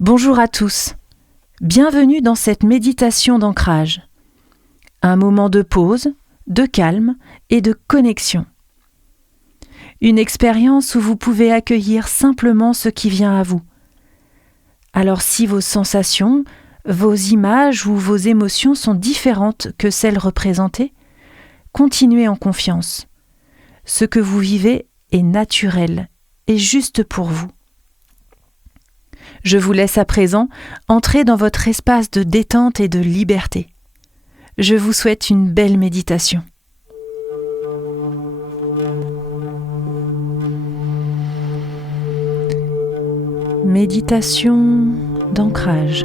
Bonjour à tous, bienvenue dans cette méditation d'ancrage. Un moment de pause, de calme et de connexion. Une expérience où vous pouvez accueillir simplement ce qui vient à vous. Alors si vos sensations, vos images ou vos émotions sont différentes que celles représentées, continuez en confiance. Ce que vous vivez est naturel et juste pour vous. Je vous laisse à présent entrer dans votre espace de détente et de liberté. Je vous souhaite une belle méditation. Méditation d'ancrage.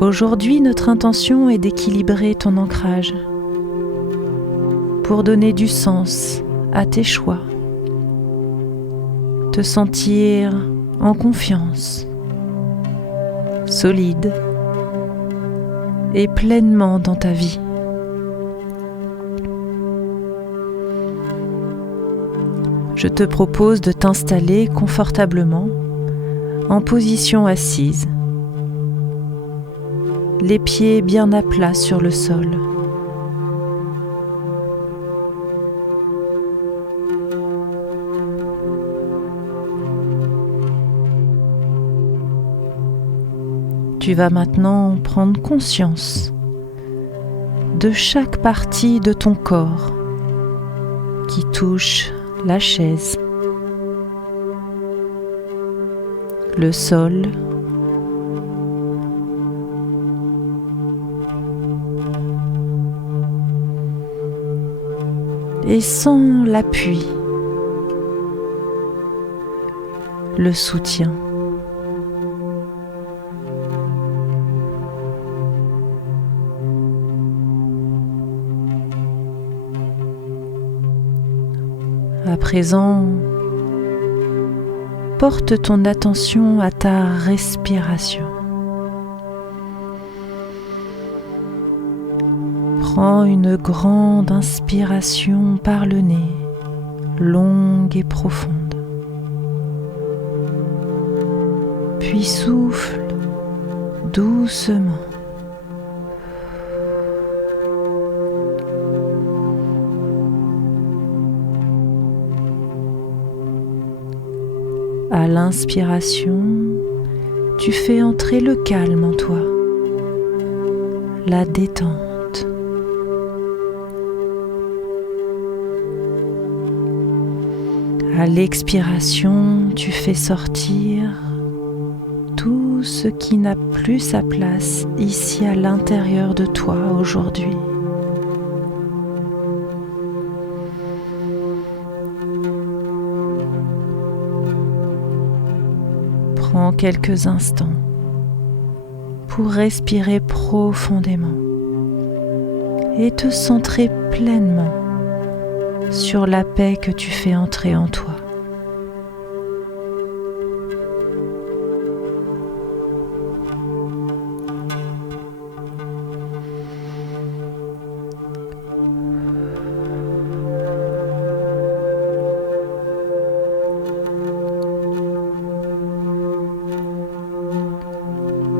Aujourd'hui, notre intention est d'équilibrer ton ancrage pour donner du sens à tes choix. Te sentir en confiance, solide et pleinement dans ta vie. Je te propose de t'installer confortablement en position assise, les pieds bien à plat sur le sol. Tu vas maintenant prendre conscience de chaque partie de ton corps qui touche la chaise, le sol, et sens l'appui, le soutien. À présent, porte ton attention à ta respiration. Prends une grande inspiration par le nez, longue et profonde. Puis souffle doucement. À l'inspiration, tu fais entrer le calme en toi, la détente. À l'expiration, tu fais sortir tout ce qui n'a plus sa place ici à l'intérieur de toi aujourd'hui. Prends quelques instants pour respirer profondément et te centrer pleinement sur la paix que tu fais entrer en toi.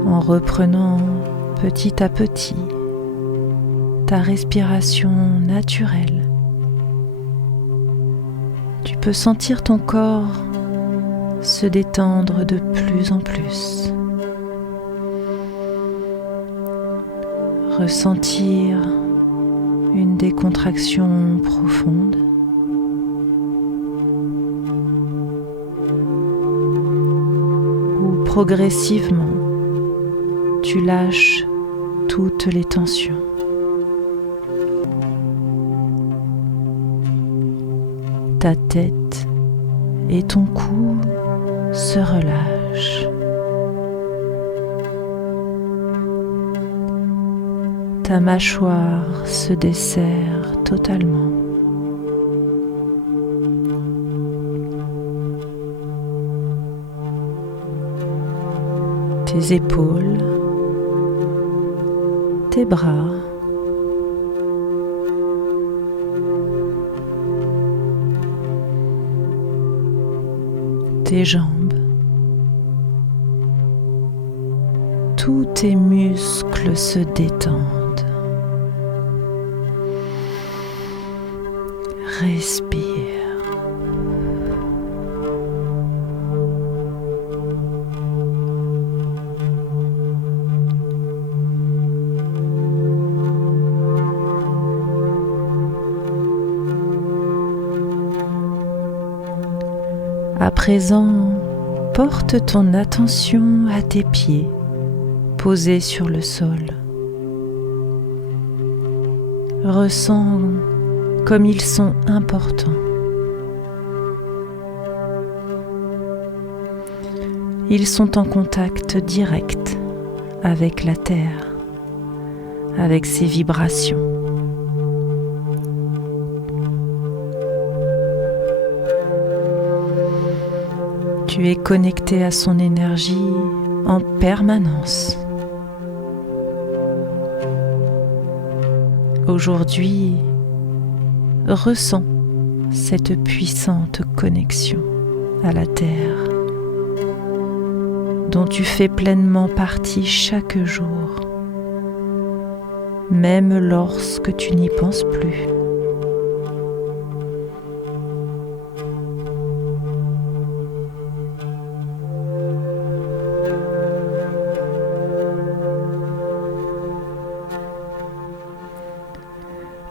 En reprenant petit à petit ta respiration naturelle, tu peux sentir ton corps se détendre de plus en plus. Ressentir une décontraction profonde. Où progressivement, tu lâches toutes les tensions. Ta tête et ton cou se relâchent. Ta mâchoire se desserre totalement. Tes épaules, tes bras, tes jambes, tous tes muscles se détendent. Respire. À présent, porte ton attention à tes pieds posés sur le sol. Ressens comme ils sont importants. Ils sont en contact direct avec la terre, avec ses vibrations. Tu es connecté à son énergie en permanence. Aujourd'hui, ressens cette puissante connexion à la Terre dont tu fais pleinement partie chaque jour, même lorsque tu n'y penses plus.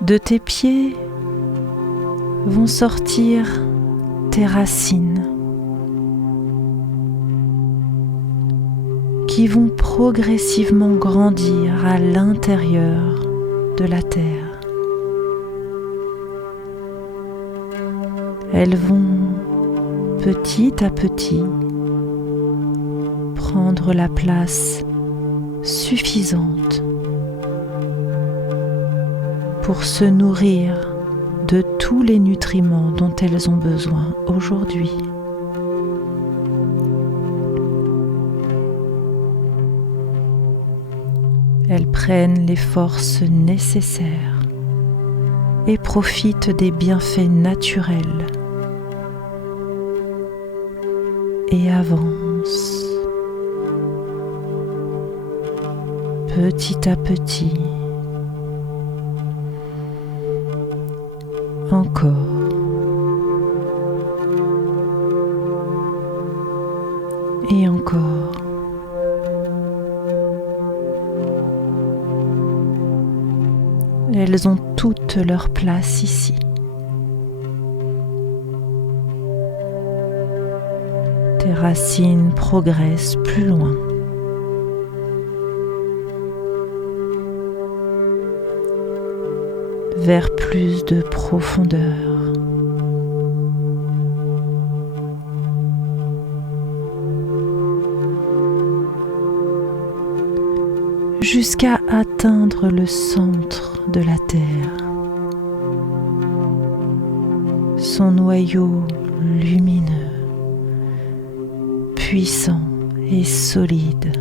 De tes pieds vont sortir tes racines qui vont progressivement grandir à l'intérieur de la terre. Elles vont petit à petit prendre la place suffisante pour se nourrir de tous les nutriments dont elles ont besoin aujourd'hui. Elles prennent les forces nécessaires et profitent des bienfaits naturels et avancent petit à petit. Encore. Et encore. Elles ont toute leur place ici. Tes racines progressent plus loin. Vers plus de profondeur. Jusqu'à atteindre le centre de la Terre, son noyau lumineux, puissant et solide.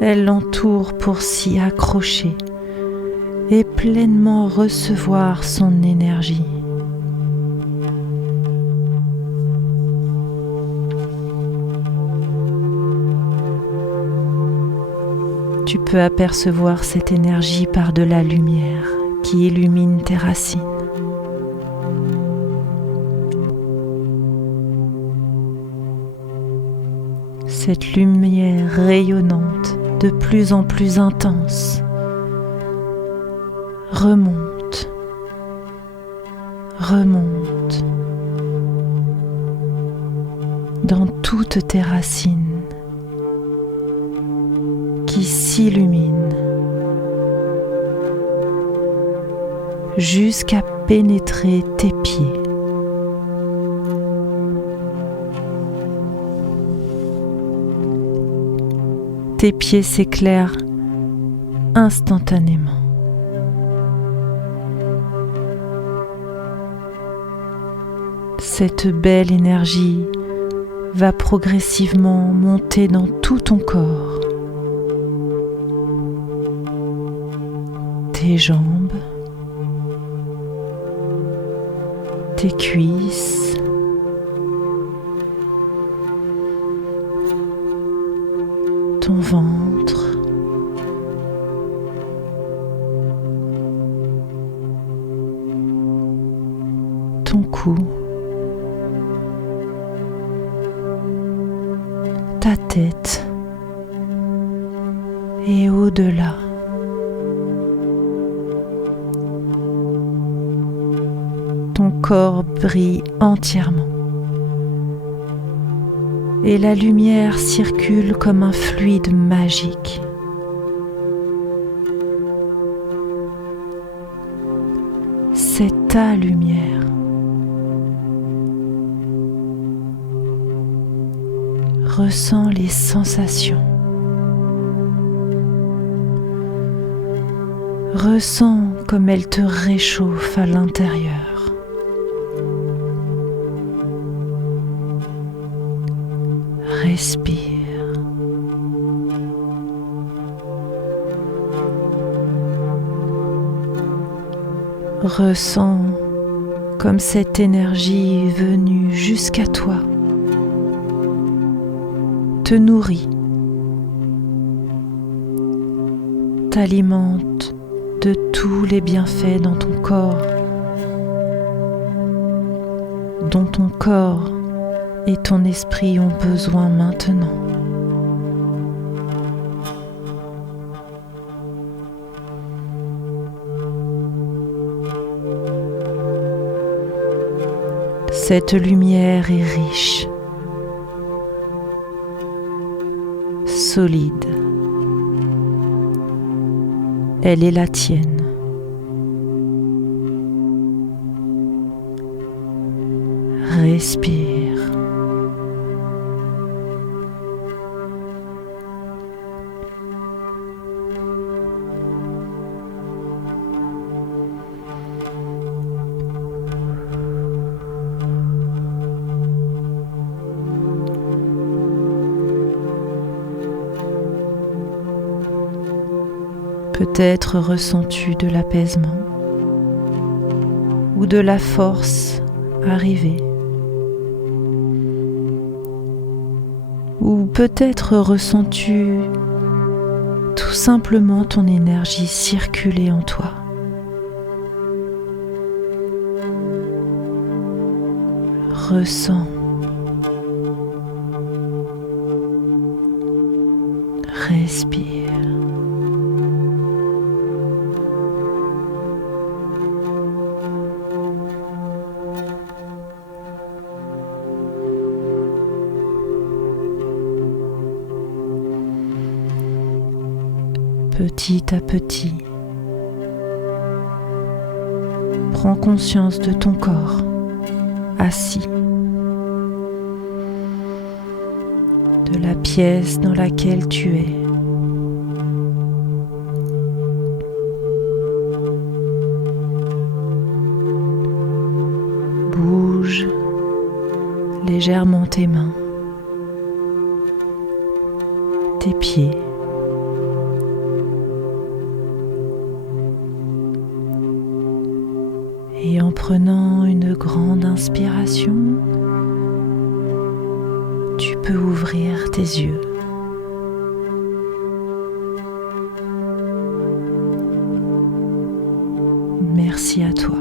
Elle l'entoure pour s'y accrocher et pleinement recevoir son énergie. Tu peux apercevoir cette énergie par de la lumière qui illumine tes racines. Cette lumière rayonnante, de plus en plus intense, remonte, remonte dans toutes tes racines qui s'illuminent jusqu'à pénétrer tes pieds. Tes pieds s'éclairent instantanément. Cette belle énergie va progressivement monter dans tout ton corps. Tes jambes, tes cuisses, ton ventre, ton cou, ta tête et au-delà. Ton corps brille entièrement et la lumière circule comme un fluide magique. C'est ta lumière. Ressens les sensations. Ressens comme elles te réchauffent à l'intérieur. Respire. Ressens comme cette énergie venue jusqu'à toi te nourrit, t'alimente de tous les bienfaits dont ton corps et ton esprit ont besoin maintenant. Cette lumière est riche, solide. Elle est la tienne. Respire. Peut-être ressens-tu de l'apaisement ou de la force arriver. Ou peut-être ressens-tu tout simplement ton énergie circuler en toi. Ressens. Respire. Petit à petit, prends conscience de ton corps assis, de la pièce dans laquelle tu es. Bouge légèrement tes mains, tes pieds. Et en prenant une grande inspiration, tu peux ouvrir tes yeux. Merci à toi.